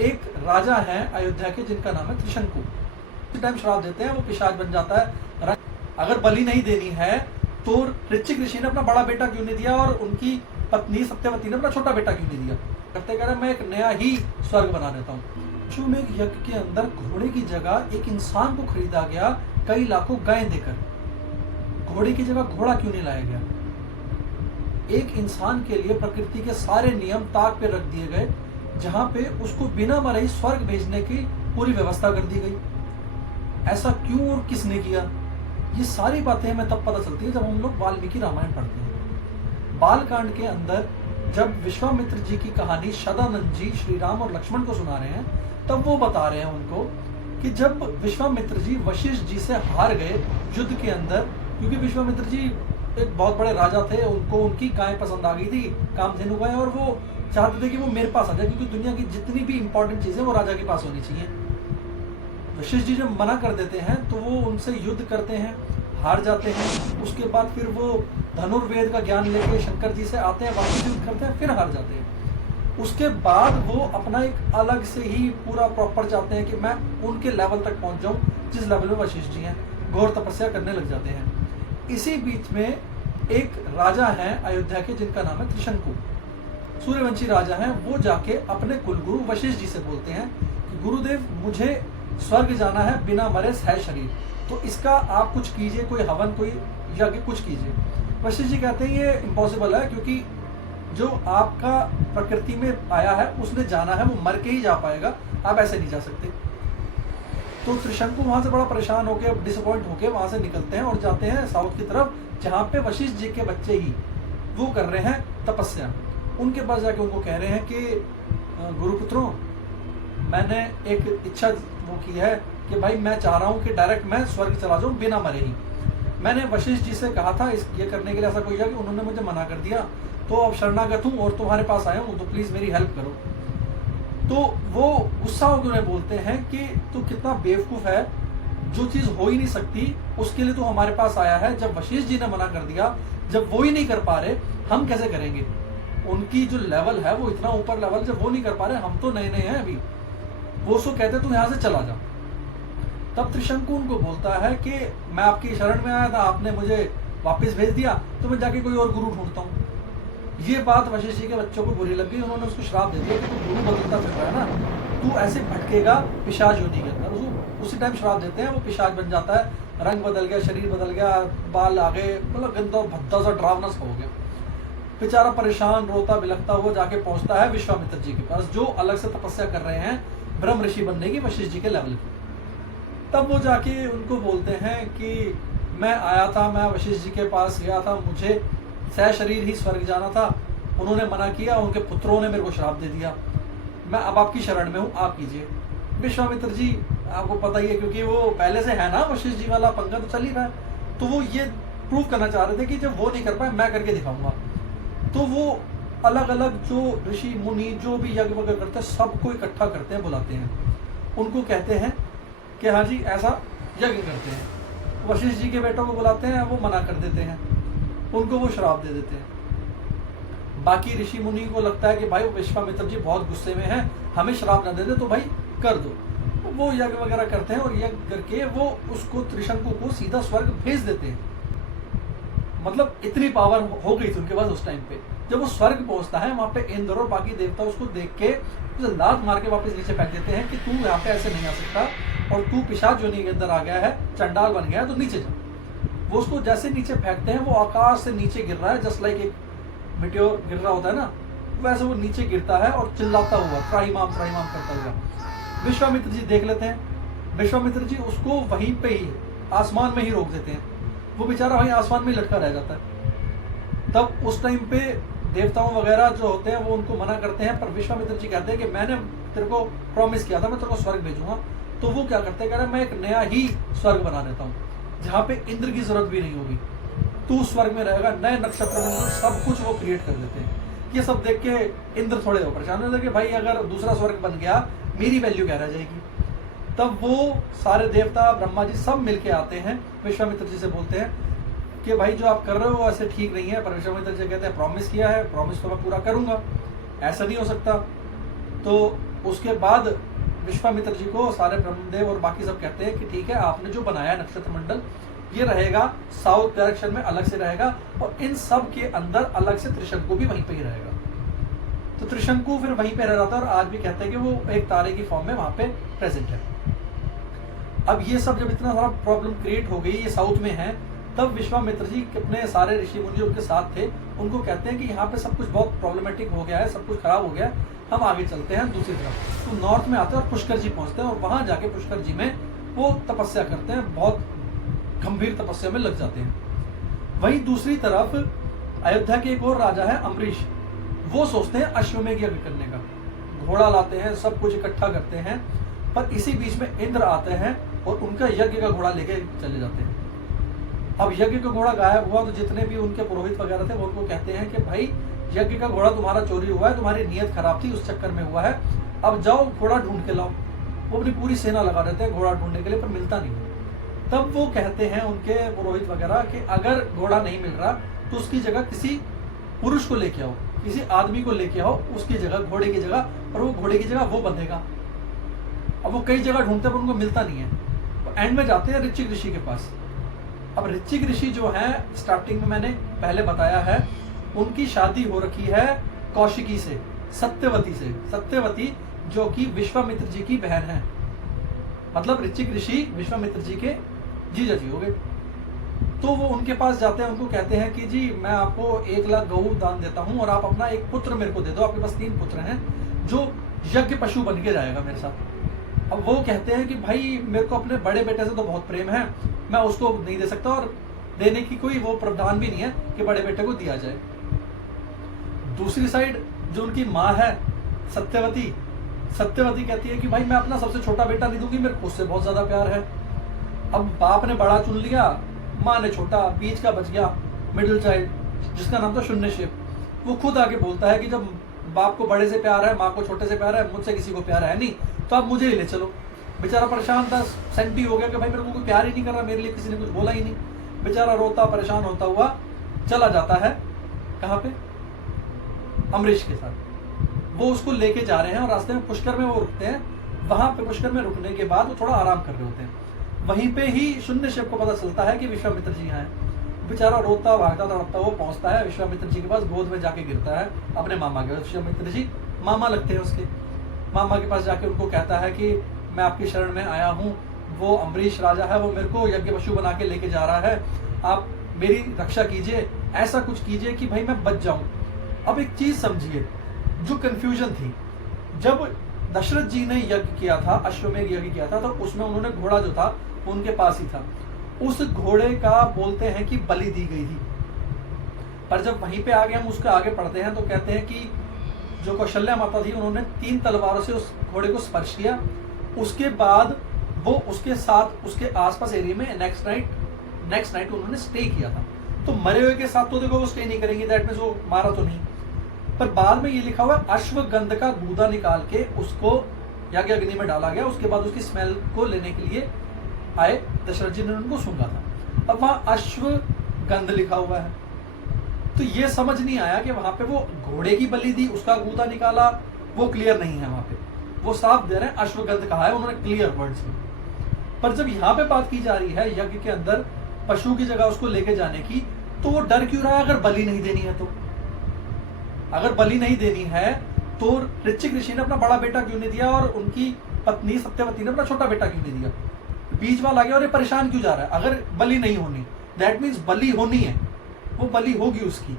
एक राजा है अयोध्या के जिनका नाम है त्रिशंकु। उसी टाइम श्राप देते हैं, वो पिशाच बन जाता है। अगर बलि नहीं देनी है तो ऋचिक ऋषि ने अपना बड़ा बेटा क्यों नहीं दिया और उनकी पत्नी सत्यवती ने अपना छोटा बेटा क्यों नहीं दिया? करते कह रहे मैं एक नया ही स्वर्ग बना देता हूँ। अश्वमेध यज्ञ के अंदर घोड़े की जगह एक इंसान को खरीदा गया कई लाखों गायें देकर। घोड़े की जगह घोड़ा क्यों नहीं लाया गया? एक इंसान के लिए प्रकृति के सारे नियम ताक पे रख दिए गए, जहां पे उसको बिना मरे ही स्वर्ग भेजने की पूरी व्यवस्था कर दी गई। ऐसा क्यों और किसने किया? ये सारी बातें हमें तब पता चलती है जब हम लोग वाल्मीकि रामायण पढ़ते हैं। बालकांड के अंदर जब विश्वामित्र जी की कहानी सदानंद जी श्री राम और लक्ष्मण को सुना रहे हैं, तब वो बता रहे हैं उनको कि जब विश्वामित्र जी वशिष्ठ जी से हार गए युद्ध के अंदर, क्योंकि विश्वामित्र जी एक बहुत बड़े राजा थे, उनको उनकी गायें पसंद आ गई थी, कामधेनु गायें, और वो चाहते थे कि वो मेरे पास आ जाए, क्योंकि दुनिया की जितनी भी इंपॉर्टेंट चीजें वो राजा के पास होनी चाहिए। वशिष्ठ जी जब मना कर देते हैं तो वो उनसे युद्ध करते हैं, हार जाते हैं। उसके बाद फिर वो धनुर्वेद का ज्ञान लेके शंकर जी से आते हैं, वापस युद्ध करते हैं, फिर हार जाते हैं। उसके बाद वो अपना एक अलग से ही पूरा प्रॉपर चाहते हैं कि मैं उनके लेवल तक पहुंच जाऊं जिस लेवल में वशिष्ठ जी हैं, घोर तपस्या करने लग जाते हैं। इसी बीच में एक राजा है अयोध्या के जिनका नाम है त्रिशंकु, सूर्यवंशी राजा हैं। वो जाके अपने कुलगुरु वशिष्ठ जी से बोलते हैं कि गुरुदेव मुझे स्वर्ग जाना है, बिना मरे है शरीर, तो इसका आप कुछ कीजिए, कोई हवन, कोई यज्ञ कुछ कीजिए। वशिष्ठ जी कहते हैं ये इम्पॉसिबल है, क्योंकि जो आपका प्रकृति में आया है उसने जाना है, वो मर के ही जा पाएगा, आप ऐसे नहीं जा सकते। तो त्रिशंकु वहां से बड़ा परेशान होकर, डिसअपॉइंट होकर वहां से निकलते हैं और जाते हैं साउथ की तरफ, जहां पे वशिष्ठ जी के बच्चे ही वो कर रहे हैं तपस्या। उनके पास जाके उनको कह रहे हैं कि गुरुपुत्रों, मैंने एक इच्छा वो की है कि भाई मैं चाह रहा हूँ कि डायरेक्ट मैं स्वर्ग चला जाऊँ बिना मरे ही। मैंने वशिष्ठ जी से कहा था ये करने के लिए, ऐसा कोई कि उन्होंने मुझे मना कर दिया, तो अब शरणागत हूँ और तुम्हारे पास आया हूँ, तो प्लीज मेरी हेल्प करो। तो वो गुस्सा होकर उन्हें बोलते हैं कि तू कितना बेवकूफ है, जो चीज हो ही नहीं सकती उसके लिए तू हमारे पास आया है। जब वशिष्ठ जी ने मना कर दिया, जब वो ही नहीं कर पा रहे, हम कैसे करेंगे? उनकी जो लेवल है वो इतना ऊपर लेवल, जब वो नहीं कर पा रहे, हम तो नए नए हैं अभी। वो उसको कहते तू यहाँ से चला जा। तब त्रिशंकु उनको बोलता है कि मैं आपकी शरण में आया था, आपने मुझे वापस भेज दिया, तो मैं जाके कोई और गुरु ढूंढता हूँ। ये बात वशिष्ठ जी के बच्चों को बुरी लग गई, उन्होंने उसको श्राप दे दिया कि तू गुरु बदलता फिर रहा है ना, तू ऐसे भटकेगा पिशाच योनि के अंदर। उसको उसी टाइम श्राप देते हैं, वो पिशाच बन जाता है, रंग बदल गया, शरीर बदल गया, बाल आ गए, मतलब गंदा भद्दा सा डरावना सा हो गया। बेचारा परेशान रोता बिलखता हुआ जाके पहुंचता है विश्वामित्र जी के पास, जो अलग से तपस्या कर रहे हैं ब्रह्म ऋषि बनने की वशिष्ठ जी के लेवल की। तब वो जाके उनको बोलते हैं कि मैं आया था, मैं वशिष्ठ जी के पास गया था, मुझे सह शरीर ही स्वर्ग जाना था, उन्होंने मना किया, उनके पुत्रों ने मेरे को श्राप दे दिया, मैं अब आपकी शरण में हूँ, आप कीजिए। विश्वामित्र जी आपको पता ही है, क्योंकि वो पहले से है ना, वशिष्ठ जी वाला पंगा तो चल ही रहा है, तो वो ये प्रूव करना चाह रहे थे कि जब वो नहीं कर पाए मैं करके दिखाऊंगा। तो वो अलग अलग जो ऋषि मुनि जो भी यज्ञ वगैरह करते हैं सबको इकट्ठा करते हैं, बुलाते हैं, उनको कहते हैं कि हाँ जी ऐसा यज्ञ करते हैं। वशिष्ठ जी के बेटों को बुलाते हैं, वो मना कर देते हैं, उनको वो श्राप दे देते हैं। बाकी ऋषि मुनि को लगता है कि भाई विश्वामित्र जी बहुत गुस्से में हैं, हमें श्राप न दे दे, तो भाई कर दो। वो यज्ञ वगैरह करते हैं और यज्ञ करके वो उसको त्रिशंकु को सीधा स्वर्ग भेज देते हैं। मतलब इतनी पावर हो गई थी उनके पास उस टाइम पे। जब वो स्वर्ग पहुंचता है, वहां पे इंद्र और बाकी देवता उसको देख के उसे लात मार के वापस नीचे फेंक देते हैं कि तू यहाँ पे ऐसे नहीं आ सकता, और तू पिशाच योनि के अंदर आ गया है, चंडाल बन गया है, तो नीचे जा। वो उसको जैसे नीचे फेंकते हैं, वो आकाश से नीचे गिर रहा है, जस्ट लाइक एक मिट्योर गिर रहा होता है ना, वैसे वो नीचे गिरता है और चिल्लाता हुआ त्राहिमाम करता हुआ। विश्वामित्र जी देख लेते हैं, विश्वामित्र जी उसको वहीं पे ही आसमान में ही रोक देते हैं, वो बेचारा वहीं आसमान में लटका रह जाता है। तब उस टाइम पे देवताओं वगैरह जो होते हैं वो उनको मना करते हैं, पर विश्वामित्र जी कहते हैं कि मैंने तेरे को प्रॉमिस किया था, मैं तेरे को स्वर्ग भेजूंगा। तो वो क्या करते हैं, कह रहे मैं एक नया ही स्वर्ग बना देता हूँ, जहाँ पे इंद्र की जरूरत भी नहीं होगी, तू स्वर्ग में रहेगा, नए नक्षत्र में सब कुछ वो क्रिएट कर देते हैं। ये सब देख के इंद्र थोड़े हो परेशान हो कि भाई अगर दूसरा स्वर्ग बन गया मेरी वैल्यू क्या रह जाएगी। तब वो सारे देवता ब्रह्मा जी सब मिलके आते हैं, विश्वामित्र जी से बोलते हैं कि भाई जो आप कर रहे हो ऐसे ठीक नहीं है। पर विश्वामित्र जी कहते हैं प्रॉमिस किया है, प्रॉमिस तो मैं पूरा करूंगा, ऐसा नहीं हो सकता। तो उसके बाद विश्वामित्र जी को सारे ब्रह्मदेव और बाकी सब कहते हैं कि ठीक है, आपने जो बनाया नक्षत्र मंडल ये रहेगा साउथ डायरेक्शन में, अलग से रहेगा, और इन सब के अंदर अलग से त्रिशंकु भी वहीं पे ही रहेगा। तो त्रिशंकु फिर वहीं पे रह रहा था, और आज भी कहते हैं कि वो एक तारे की फॉर्म में वहां पे प्रेजेंट है। अब ये सब जब इतना सारा प्रॉब्लम क्रिएट हो गई, ये साउथ में है, तब विश्वामित्र जी अपने सारे ऋषि मुनि उनके साथ थे, उनको कहते हैं कि यहाँ पे सब कुछ बहुत प्रॉब्लमेटिक हो गया है, सब कुछ खराब हो गया है, हम आगे चलते हैं दूसरी तरफ। तो नॉर्थ में आते हैं और पुष्कर जी पहुंचते हैं, और वहां जाके पुष्कर जी में वो तपस्या करते हैं, बहुत गंभीर तपस्या में लग जाते हैं। वहीं दूसरी तरफ अयोध्या के एक और राजा है अम्बरीश, वो सोचते हैं अश्वमेध यज्ञ करने का, घोड़ा लाते हैं, सब कुछ इकट्ठा करते हैं, पर इसी बीच में इंद्र आते हैं और उनका यज्ञ का घोड़ा लेके चले जाते हैं। अब यज्ञ का घोड़ा गायब हुआ तो जितने भी उनके पुरोहित वगैरह थे वो उनको कहते हैं कि भाई यज्ञ का घोड़ा तुम्हारा चोरी हुआ है, तुम्हारी नीयत खराब थी, उस चक्कर में हुआ है, अब जाओ घोड़ा ढूंढ के लाओ। वो अपनी पूरी सेना लगा देते हैं घोड़ा ढूंढने के लिए, पर मिलता नहीं। तब वो कहते हैं उनके पुरोहित वगैरह कि अगर घोड़ा नहीं मिल रहा तो उसकी जगह किसी पुरुष को लेके आओ, किसी आदमी को लेके आओ उसकी जगह, घोड़े की जगह, और वो घोड़े की जगह वो बंधेगा। अब वो कई जगह ढूंढते पर उनको मिलता नहीं है, तो एंड में जाते हैं ऋचिक ऋषि के पास। अब ऋचिक ऋषि जो है, स्टार्टिंग में मैंने पहले बताया है, उनकी शादी हो रखी है कौशिकी से, सत्यवती से, सत्यवती जो कि विश्वामित्र जी की बहन है। मतलब ऋचिक ऋषि विश्वामित्र जी के जीजा जी हो गए। तो वो उनके पास जाते हैं, उनको कहते हैं कि जी मैं आपको 1 लाख गऊ दान देता हूं और आप अपना एक पुत्र मेरे को दे दो, आपके पास 3 पुत्र हैं, जो यज्ञ पशु बन के जाएगा मेरे साथ। अब वो कहते हैं कि भाई मेरे को अपने बड़े बेटे से तो बहुत प्रेम है, मैं उसको नहीं दे सकता, और देने की कोई वो प्रावधान भी नहीं है कि बड़े बेटे को दिया जाए। दूसरी साइड जो उनकी माँ है सत्यवती, सत्यवती कहती है कि भाई मैं अपना सबसे छोटा बेटा नहीं दूंगी, मेरे को उससे बहुत ज्यादा प्यार है। अब बाप ने बड़ा चुन लिया, माँ ने छोटा, बीच का बच गया मिडिल चाइल्ड जिसका नाम था शून्यशेप। वो खुद आके बोलता है कि जब बाप को बड़े से प्यार है, माँ को छोटे से प्यार है, मुझसे किसी को प्यार है नहीं, तो आप मुझे ही ले चलो। बेचारा परेशान था, सेंटी हो गया कि भाई मेरे को कोई प्यार ही नहीं कर रहा, मेरे लिए किसी ने कुछ बोला ही नहीं। बेचारा रोता परेशान होता हुआ चला जाता है, कहाँ पे, अम्बरीश के साथ। वो उसको लेके जा रहे हैं और रास्ते में पुष्कर में वो रुकते हैं। वहां पे पुष्कर में रुकने के बाद वो थोड़ा आराम कर रहे होते हैं। वहीं पे ही शून्यशेप को पता चलता है कि विश्वामित्र जी यहाँ हैं। बेचारा रोता भागता तड़पता वो पहुंचता है विश्वामित्र जी के पास, गोद में जाके गिरता है अपने मामा के। विश्वामित्र जी मामा लगते हैं उसके, मामा के पास जाके उनको कहता है कि मैं आपकी शरण में आया हूँ, वो अम्बरीश राजा है, वो मेरे को यज्ञ पशु बना के लेके जा रहा है, आप मेरी रक्षा कीजिए, ऐसा कुछ कीजिए कि भाई मैं बच जाऊं। अब एक चीज समझिए, जो कंफ्यूजन थी, जब दशरथ जी ने यज्ञ किया था, अश्वमेध यज्ञ किया था, तो उसमें उन्होंने घोड़ा जो था उनके पास ही था, उस घोड़े का बोलते हैं कि बलि दी गई थी। पर जब वहीं पे आगे हम उसके आगे पढ़ते हैं तो कहते हैं कि जो कौशल्या माता थी उन्होंने 3 तलवारों से उस घोड़े को स्पर्श किया, उसके बाद वो उसके साथ उसके आसपास एरिया में नेक्स्ट नाइट उन्होंने स्टे किया था। तो मरे हुए के साथ तो देखो वो स्टे नहीं करेंगे, दैट मींस वो मारा तो नहीं। पर बाद में ये लिखा हुआ है अश्वगंध का गूदा निकाल के उसको यज्ञ अग्नि में डाला गया, उसके बाद उसकी स्मेल को लेने के लिए आए दशरथ जी ने उनको सूंघा था। अब वहां अश्वगंध लिखा हुआ है, तो ये समझ नहीं आया कि वहां पे वो घोड़े की बलि दी, उसका गूदा निकाला, वो क्लियर नहीं है। वहां पे वो साफ दे रहे हैं अश्वगंध कहा है उन्होंने क्लियर वर्ड्स में। पर जब यहाँ पे बात की जा रही है यज्ञ के अंदर पशु की जगह उसको लेके जाने की, तो वो डर क्यों रहा है? अगर बलि नहीं देनी है तो, अगर बलि नहीं देनी है तो ऋचिक ऋषि ने अपना बड़ा बेटा क्यों नहीं दिया और उनकी पत्नी सत्यवती ने अपना छोटा बेटा क्यों नहीं दिया? बीच वाला गया और ये परेशान क्यों जा रहा है? अगर बलि नहीं होनी, दैट मीन्स बलि होनी है, वो बलि होगी उसकी।